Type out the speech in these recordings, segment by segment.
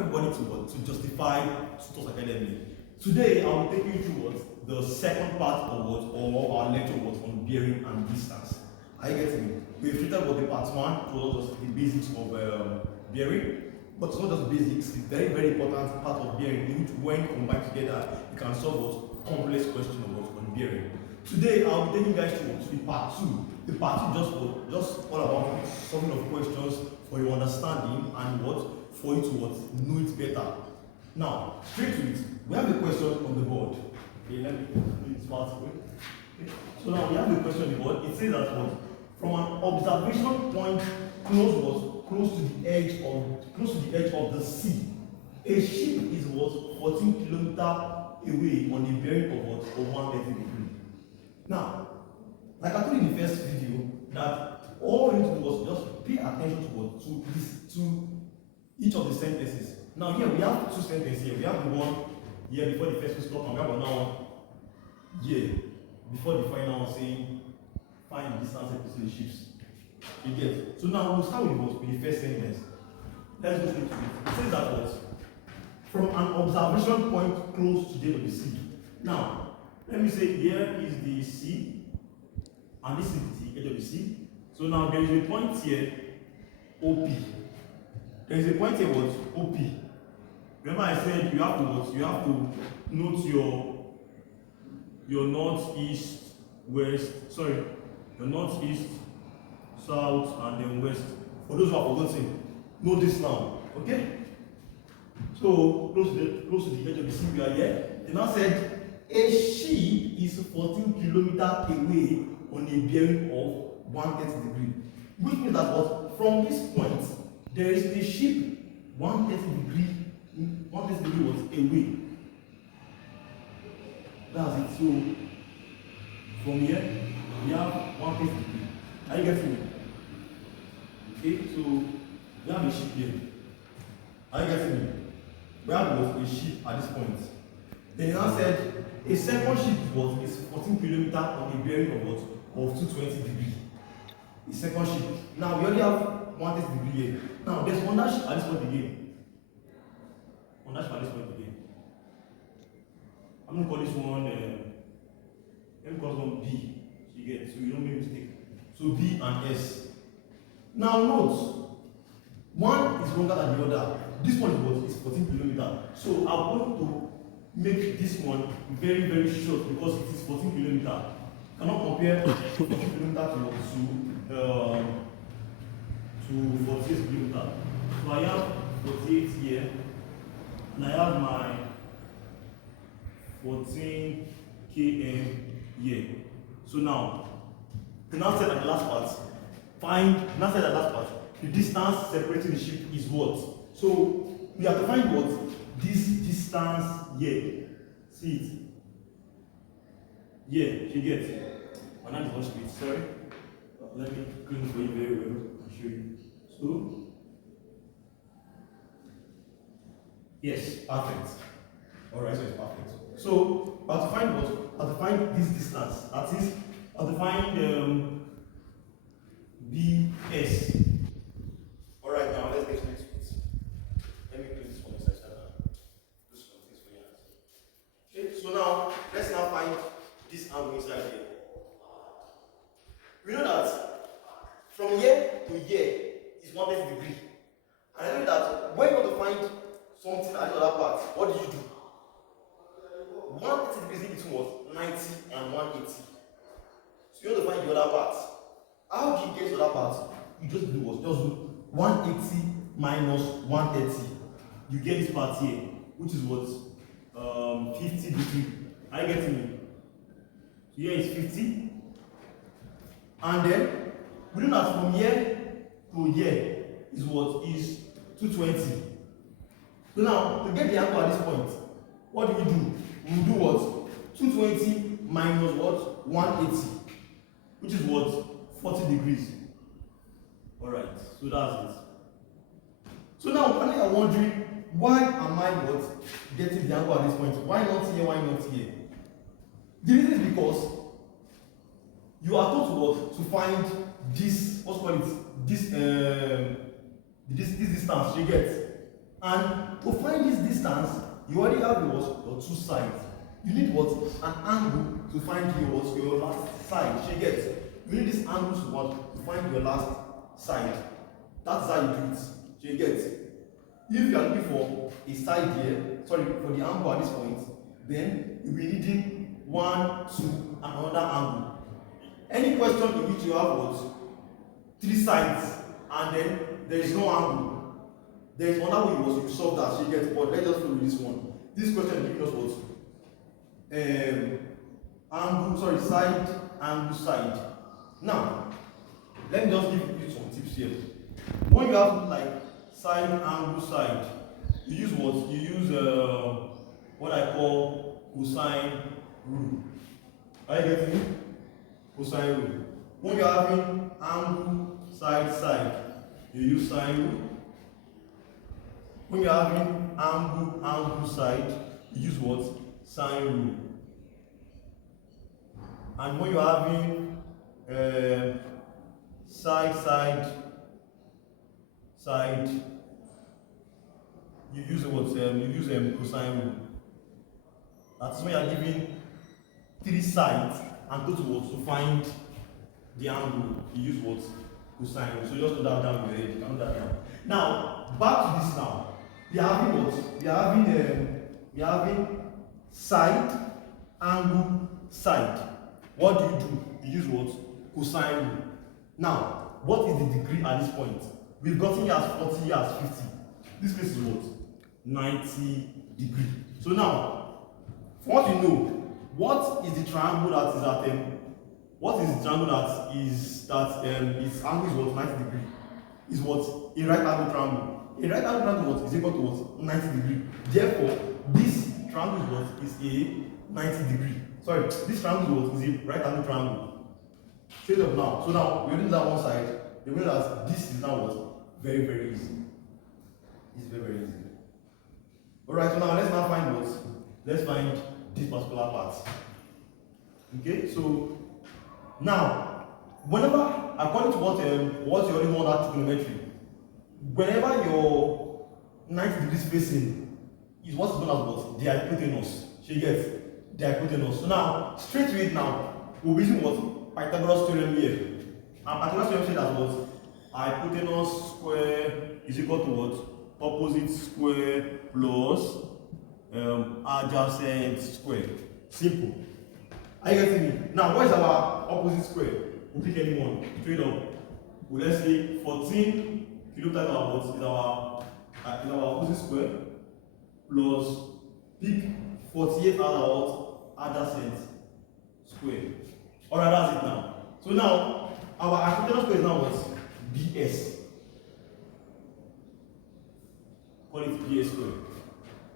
everybody to justify Tutors Academy. Today I'll take you through the second part of our lecture on bearing and distance. Are you getting me? We've treated the part 1, it was just the basics of bearing, but it's not just basics, it's a very, very important part of bearing, in which when combined together, you can solve complex questions on bearing. Today I'll be taking you guys to the part 2. The part 2 just all about solving of questions for your understanding and for you to know it better. Now, straight to it. We have a question on the board. Okay, let me do it fast. Okay. So now we have a question on the board. It says that from an observation point close to the edge of the sea, a ship is 14 kilometers away on a bearing of 130 degrees. Now, like I told you in the first video, that all you need to do was just pay attention to each of the sentences. Now here we have two sentences here. We have the one here before the first stop, and we have another one here before the final one saying find the distance between the ships. You get? So now we'll start with the first sentence. Let's go straight to it. It says that from an observation point close to the edge of the sea. Now, let me say here is the sea, and this is the edge of the sea. So now there is a point here, OP. There is a point here, OP. Remember I said you have to note your northeast, west, sorry, your northeast, south, and then west. For those who have forgotten, know this now. Okay? So close to the edge of the sea we are here. They now said a ship is 14 kilometers away on a bearing of 130 degrees. Which means that from this point, there is a ship 130 degrees away. That's it. So from here, we have 130 degrees. Are you getting me? Okay, so we have a ship here. Are you getting me? We have a ship at this point. Then he now said a second ship is 14 kilometers on a bearing of 220 degrees. The second ship. Now we already have 130 degrees here. Now there's one ship at this point again. One ship at this point again. I'm going to call this one. Let me call this one B. So you get, so you don't make mistake. So B and S. Now note, one is longer than the other. This one is 14 kilometers. So I'm going to make this one very, very short because it is 14 kilometers. Cannot compare 14 kilometers to 48 kilometers. So I have 48 here, and I have my 14 km here. So now said at the last part, the distance separating the ship is what? So we have to find what? This distance here. See it? Yeah, you get it. My name is not straight, sorry. Let me clean it for you very well and show you. So, yes, perfect. Alright, so it's perfect. So, I have to find what? I have to find this distance. That is, I have to find BS. Alright, now let's get straight to it. Let me clean this one inside. Do some things for you. Okay, so now let's now find this angle inside here. We know that from here to here is 130 degrees. And I know that when you want to find something at the other part, what do you do? 130 degrees in between what? 90 and 180. So you want to find the other part. How do you get to the other part? You just do what? Just do 180 minus 130. You get this part here, which is what? 50 degrees. Are you getting me? So here is 50. And then we know that from here to here is what? Is 220. So now to get the angle at this point, what do? We will do what? 220 minus what? 180. Which is what? 40 degrees. Alright, so that's it. So now when you are wondering, why am I what? Getting the angle at this point? Why not here? Why not here? The reason is because you are told to find this, what's called it, this distance you get. And to find this distance, you already have your two sides. You need what? An angle to find your last side. She gets. You need this angle to what? To find your last side. That's how you do it. She gets. If you are looking for a side here, sorry, for the angle at this point, then you'll be needing 1, 2, and another angle. Any question in which you have what? 3 sides, and then there is no angle. There is another way you solve that. She gets. But let's just follow this one. This question is giving us what? Side, angle, side. Now, let me just give you some tips here. When you have like side, angle, side, you use what? You use what I call cosine rule. Are you getting it? Cosine rule. When you are having angle, side, side, you use sine rule. When you are having angle, angle, side, you use what? Sine rule. And when you are having side, side, side, you use what? You use cosine rule. That's when you are giving 3 sides and go to what? To find the angle, you use what? Cosine rule. So just put that down there. You can put that down. Now, back to this now. We are having what? We are having side, angle, side. What do? You use what? Cosine rule. Now, what is the degree at this point? We've gotten here as 40, here as 50. This case is what? 90 degree. So now, for what you know, what is the triangle that is at what is the triangle that its angle is what? 90 degree. Is what? A right angle triangle. A right angle triangle what? Is equal to what? 90 degree. Therefore, this triangle is what? Is a 90 degree. Sorry, this triangle is a right angle triangle. Straight up now. So now we're doing that one side. You know that this is now what? Very, very easy. It's very, very easy. Alright, so now let's now find what? Let's find this particular part. Okay, so now whenever, according to what you already know that trigonometry, whenever your 90 degrees spacing is what's known as what? The hypotenuse. She gets the hypotenuse. So now, straight to it now, we'll be using what? Pythagoras theorem here. And Pythagoras theorem says that what? Hypotenuse square is equal to what? Opposite square plus adjacent square. Simple. Are you getting me? Now, what is our opposite square? We'll pick any one. Straight up. Well, let's say 14 kilometers is our opposite square plus pick 48 as our adjacent square. Alright, that's it now. So now our hypotenuse square is now what? BS. Call it BS square.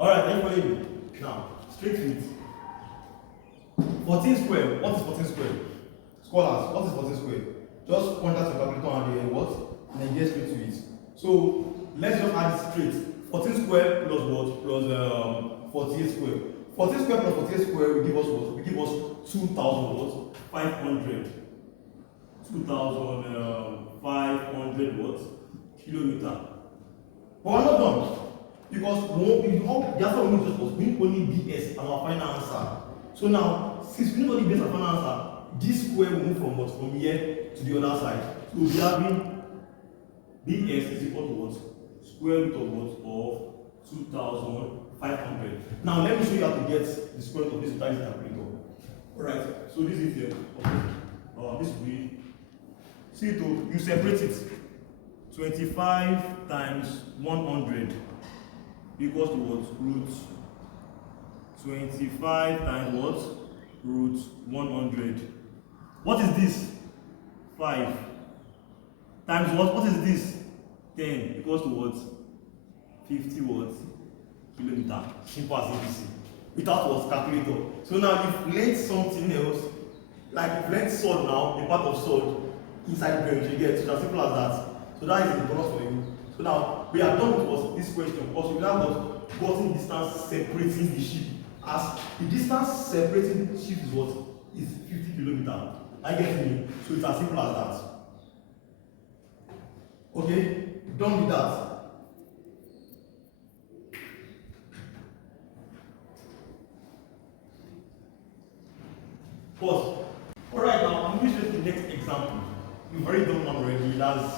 Alright, everybody me. Now, straight to it. 14 square. What is 14 square? Scholars, what is 14 square? Just point out your calculator and then what? And then get straight to it. So let's just add it straight. 14 square plus what? Plus 48 square. 14 square plus 48 square will give us what? Will give us 2,000 what? 500. 2,500 what? Kilometer. But we're not done. Because the answer we need just was we need only BS as our final answer. So now, since we need only BS as our final answer, this square will move from what? From here to the other side. So we'll be having BS is equal to what? Square root of what? Of 2,500. Now let me show you how to get the square root of this without this calculator. Alright, so this is here. Okay. This will be. See it, you separate it. 25 times 100 equals to what? Root 25 times what? Root 100. What is this? 5 times what? What is this? 10 equals to what? 50 what? Kilometer. Simple as ABC. Without what? Calculator. So now you've learned something else. Like you've learned sword now, a part of sword inside the brain. You get it. It's as simple as that. So that is the bonus for you. So now we are done with this question. Also, we now gotten distance separating the ship. As the distance separating the ship is what? Is 50 kilometers. I get me. So it's as simple as that. Okay, done with that. Pause. Alright, now I'm going to the next example. We've already done one already. That's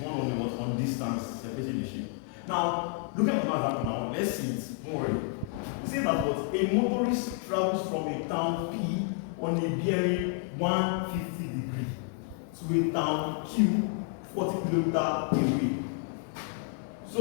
one on what on distance, separating the shape. Now, looking at the example now, let's see it. Don't worry. It says that what a motorist travels from a town P on a bearing 150 degrees to a town Q 40 kilometers away. So,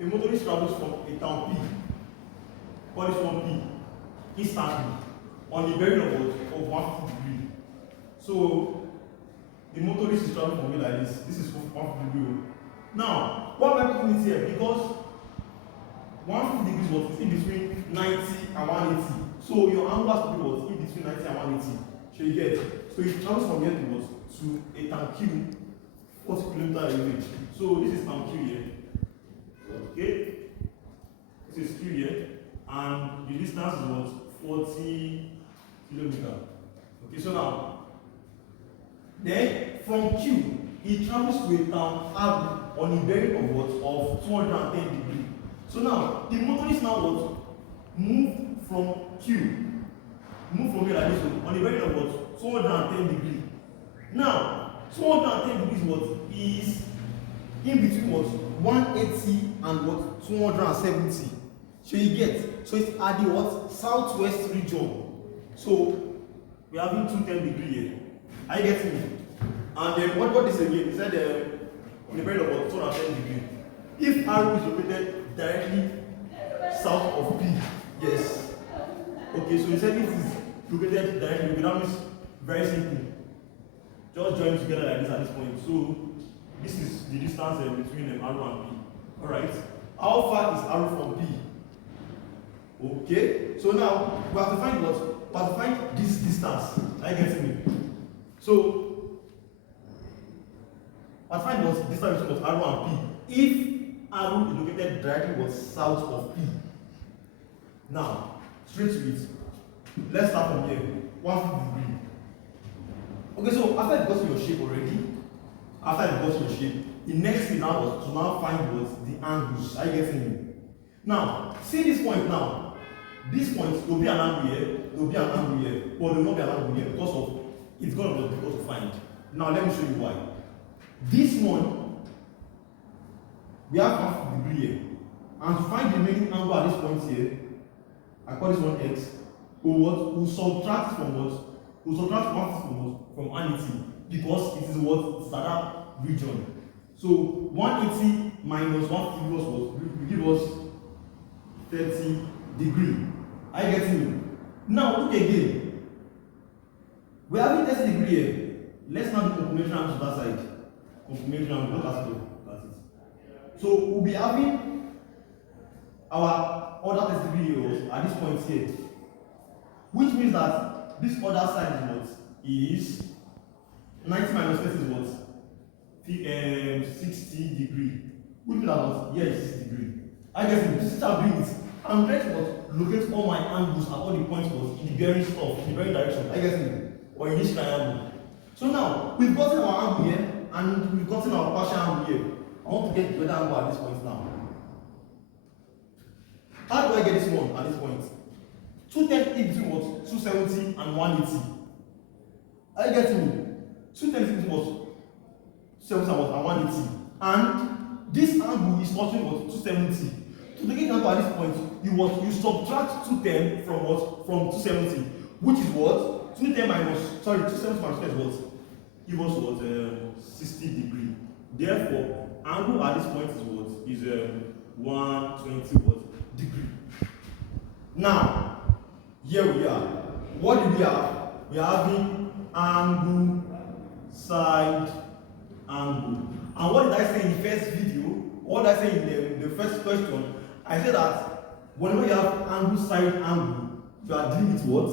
a motorist travels from a town P, what is one P, instantly, on a bearing of 150 degrees. So, the motorist is traveling from me like this. This is 150 degrees. Now, what am I putting it here? Because 150 degrees was in between 90 and 180. So your angle has to be what? In between 90 and 180. So you get. So it travels from here to what? To a town Q 40 kilometers away. So this is town Q here. Okay? This is Q here. And the distance is what? 40 kilometers. Okay, so now, then from Q, it travels to a town R on a bearing of what? Of 210 degrees. So now, the motorist now what? Move from Q. Move from here like this one. On a bearing of what? 210 degrees. Now, 210 degrees what? Is in between what? 180 and what? 270. So you get. So it's at the what? Southwest region. So we are having 210 degrees here. Are you getting me? And then what is again? It said on the bearing of what? 210 degrees. If arrow is located directly south of P, yes. Okay, so he said it is located directly. That means very simple. Just join together like this at this point. So this is the distance between arrow and P. Alright. How far is arrow from P? Okay. So now we have to find what? We have to find this distance. Are you getting me? So we have to find what distance between arrow and P. If arrow is located directly was south of P. Now, straight to it. Let's start from here. 150 degrees. Okay, so after you got your shape already, the next thing now was to now find what the angles. Are you getting me? Now, see this point now. This point will be an angle here, there will be an angle here, but there will not be an angle here because of it's going to be difficult to find. Now let me show you why. This one, we have 150 degrees here, and to find the remaining angle at this point here, I call this one x. We'll subtract from what? We'll subtract 150 from what? From 180 because it is what? It's that region. So 180 minus 150 was what? Will give us 30 degrees. Are you getting me? Now look again. We are having 30 degrees here. Let's now do complementary angle to that side. Complementary angle. Look at it. So we'll be having our other 30 degrees at this point here, which means that this other side is what? Is 90 minus 30 is what? 60 degrees. Which means that what? Yeah, 60 degrees. I guess this is how I'm doing it. I'm trying to what? Locate all my angles at all the points was in the bearing stuff, in the bearing direction. I guess it. Or in this triangle. So now we've gotten our angle here and we've gotten our partial angle here. I want to get the other angle at this point now. How do I get this one at this point? 210 in between what? 270 and 180. Are you getting me? 210 in between what? 270 and 180. And this angle is touching what? 270. To take it down at this point, you subtract 210 from what? From 270, which is what? 210 minus 270 minus 10 is what? Give us what? 60 degrees. Therefore, angle at this point is what? Is 120 what? Degree. Now, here we are. What do we have? We are having angle, side, angle. And what did I say in the first video? What did I say in the first question? I said that whenever you have angle, side, angle, you are dealing with what?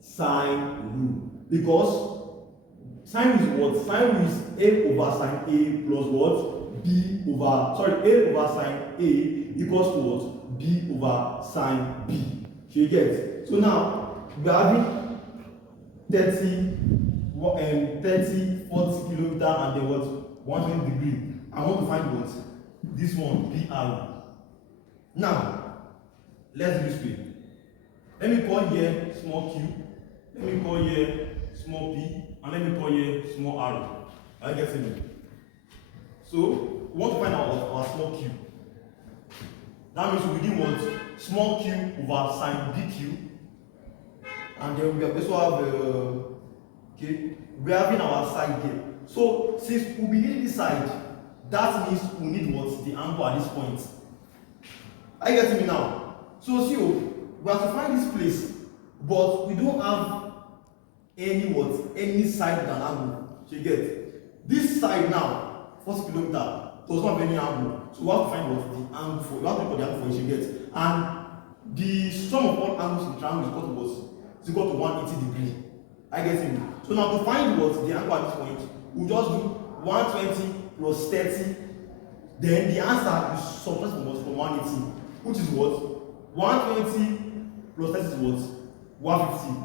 Sine rule. Because sine is what? Sine is A over sine A plus what? A over sine A equals to what? B over sine B. So you get. So now we are having 30, 40 kilometers and then what? 120 degrees. I want to find what? This one, PR. Now, let's do this way. Let me call here small q, Let me call here small p, and let me call here small r. Are you getting me? So we want to find out our small q. That means we do what? Small q over sine bq. And then we also have okay, we're having our side here. So since we'll be needing this side, that means we need what? The angle at this point. Are you getting me now? So see, we have to find this place, but we don't have any what? Any side with an angle. So you get this side now, 40 kilometers, does not have any angle. So we have to find what? The angle for. You have to put the angle for it, you get. And the sum of all angles in the triangle is equal to 180 degrees. I get it. So now to find what the angle at this point, we'll just do 120 plus 30. Then the answer is subtract from 180, which is what? 120 plus 30 is what? 150.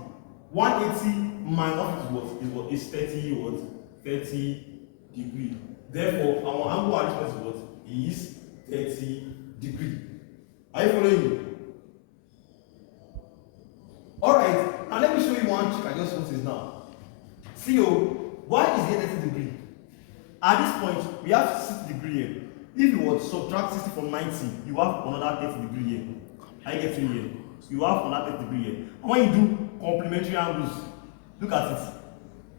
180 minus 50 is what? Is 30 what? 30 degrees. Therefore, our angle at this point is what? Is 30 degrees. Are you following me? Alright, now let me show you one trick I just noticed now. See, why is here 30 degrees? At this point, we have 60 degrees here. If you were to subtract 60 from 90, you have another 30 degrees here. I get to here. So you have another 30 degrees here. And when you do complementary angles, look at it.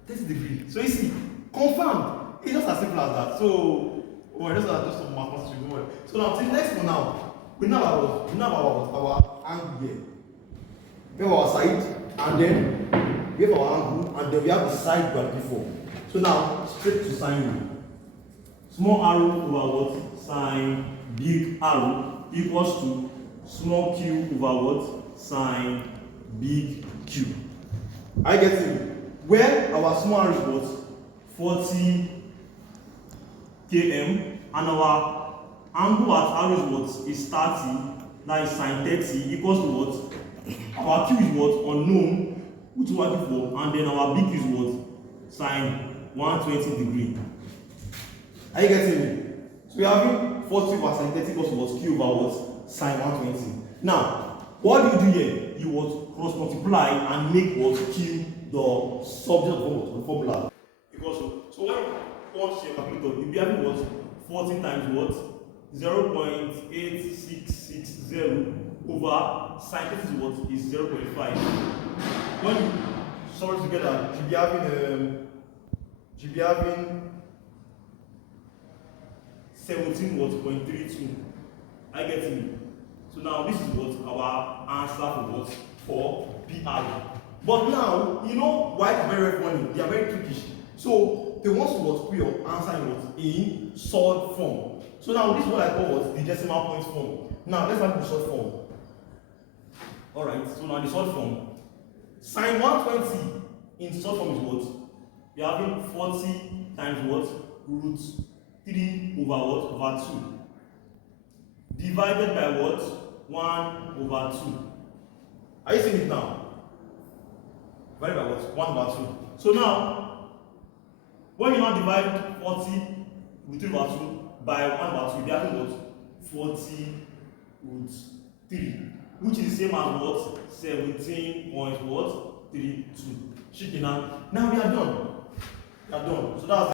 30 degrees. So you see, confirmed. It's just as simple as that. So, just some mathematics. So now, to the next one now. We know our angle here. We have our side, and then we have our angle, and then we have the side we had before. So now, straight to sine rule. Small arrow over what? Sine big arrow equals to small q over what? Sine big q. I get it. Where our small arrow is what? 40 km, and our angle at arrow is what? Is 30. That is sine 30 equals to what? Our q is what? Unknown, which we are for, and then our big q is what? Sine 120 degrees. Are you getting me? So we are having 40 over sine 30 equals to what? Q over what? Sine 120. Now, what do you do here? You will cross multiply and make what? Q the subject of the formula. Because so when you punch your calculator, you'll be having what? 40 times what? 0.8660 over sine 30 is what? Is 0.5. When you solve it together, you'll be having 17.32. I get it. So now this is what our answer for what? For PR. But now, you know why it's very funny? They are very trickish. So they want to what? Put your answer in what? In short form. So now this is what I call what? The decimal point form. Now let's have the short form. Alright, so now the short form. Sine 120 in short form is what? We are having 40 times what? Root 3 over what? Over 2. Divided by what? 1 over 2. Are you seeing it now? Divided by what? 1 over 2. So now, when you now divide 40 root 3 over 2 by 1 over 2, you are having what? 40 root 3. Which is the same as what? 17.32. Now we are done. We are done. So that's